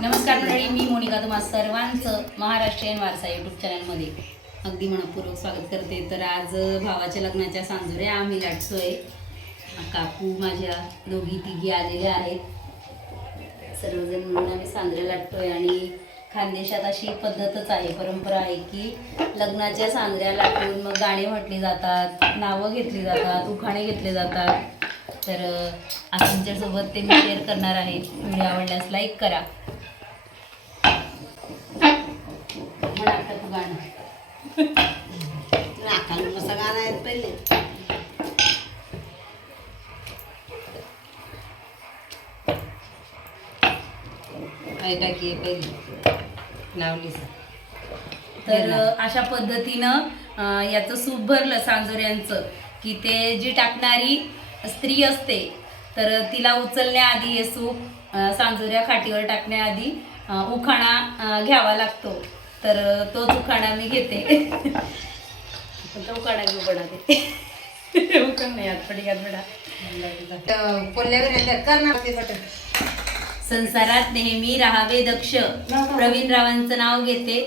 नमस्कार मंडळी मी मोनिका तुम्हा सर्वांचं महाराष्ट्रीयन वारसा यूट्यूब चॅनलमध्ये अगदी मनपूर्वक स्वागत करते. तर आज भावाच्या लग्नाच्या सांजुऱ्या आम्ही लाटतोय काकू माझ्या दोघी तिघी आलेल्या आहेत. सर्वजण म्हणून आम्ही सांजऱ्या लाटतोय आणि खानदेशात अशी पद्धतच आहे परंपरा आहे की लग्नाच्या सांजऱ्या लाटून मग गाणे म्हटले जातात नावं घेतली जातात उखाणे घेतले जातात. तर आज तुमच्यासोबत ते मी शेअर करणार आहे. व्हिडिओ आवडल्यास लाईक करा. पहिले. लावलीस तर अशा पद्धतीनं याचं सूप भरलं सांजोऱ्यांचं की ते जी टाकणारी स्त्री असते तर तिला उचलण्याआधी हे सूप सांजोऱ्या खाटीवर टाकण्याआधी उखाणा घ्यावा लागतो. तर तोच उखाणा मी घेते. तो उखाणा घेऊ पडा ते. उखाणा नाही पडी संसारात नेहमी राहावे दक्ष. प्रवीण रावांचं नाव घेते.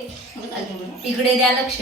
इकडे द्या लक्ष.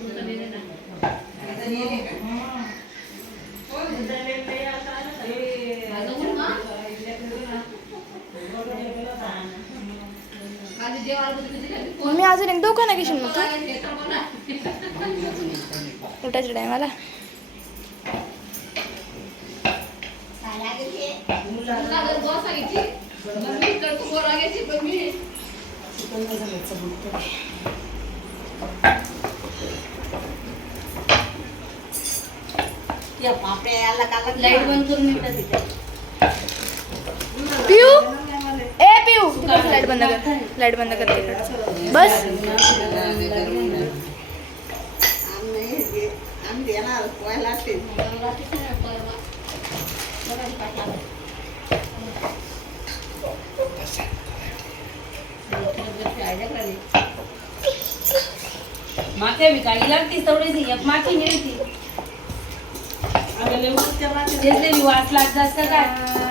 मम्मी अजून एक दुकान घेशील मग तू. उठायच्या टायमाला या पापड्या याला काला लाइट बंद करून मिनिटात इथे. पिऊ ए पिऊ लाइट बंद कर लाइट बंद कर तिकडचं. बस. आम्ही आम्ही येणार पोहायला लागते माथ्या विकाळी लागती तेवढीच एक माथी मिळती वास लागत असतं काय?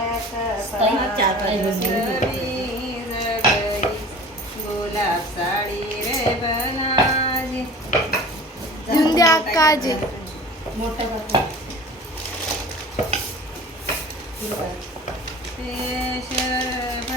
कडक साडी रे काजी मोठा केशरभरती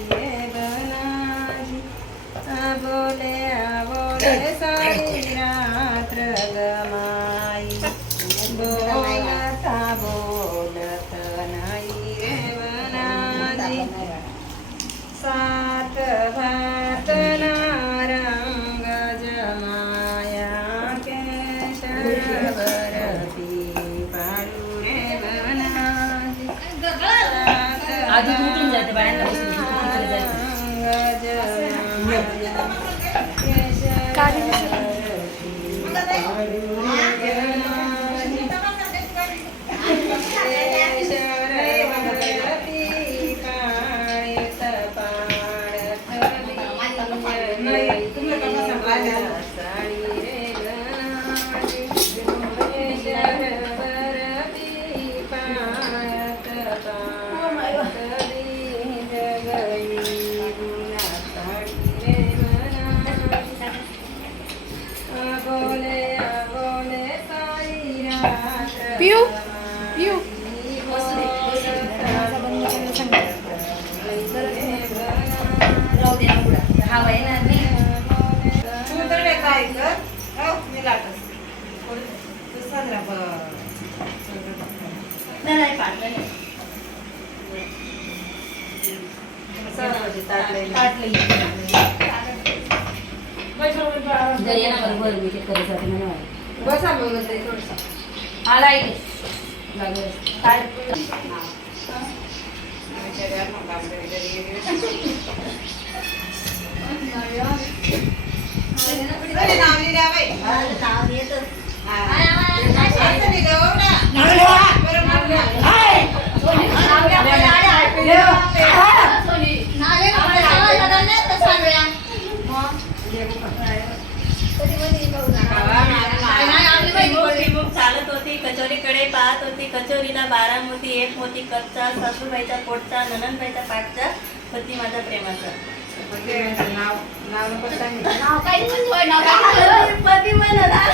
नाही रे बनाजी आबोले आबोले सारी रात्र गमाई. बोलता बोलत नाही रे बनाजी सात भात नारंग जमाया रे ना पुढं. हवा येणार नाही तू तर काय काय कर हो, मी लाटत तू साजरा ब- नाही, मला माहिती. बसा थोडंसं. आला इथे. जागेवर. काय? हा. चालत होती कचोरीकडे पाहत होती कचोरीला बारा मोती एक मोती कच्चा सासूबाईचा पोटचा ननंदबाईचा पाठचा पती माझा प्रेमाचा म्हणजे. पती म्हणाला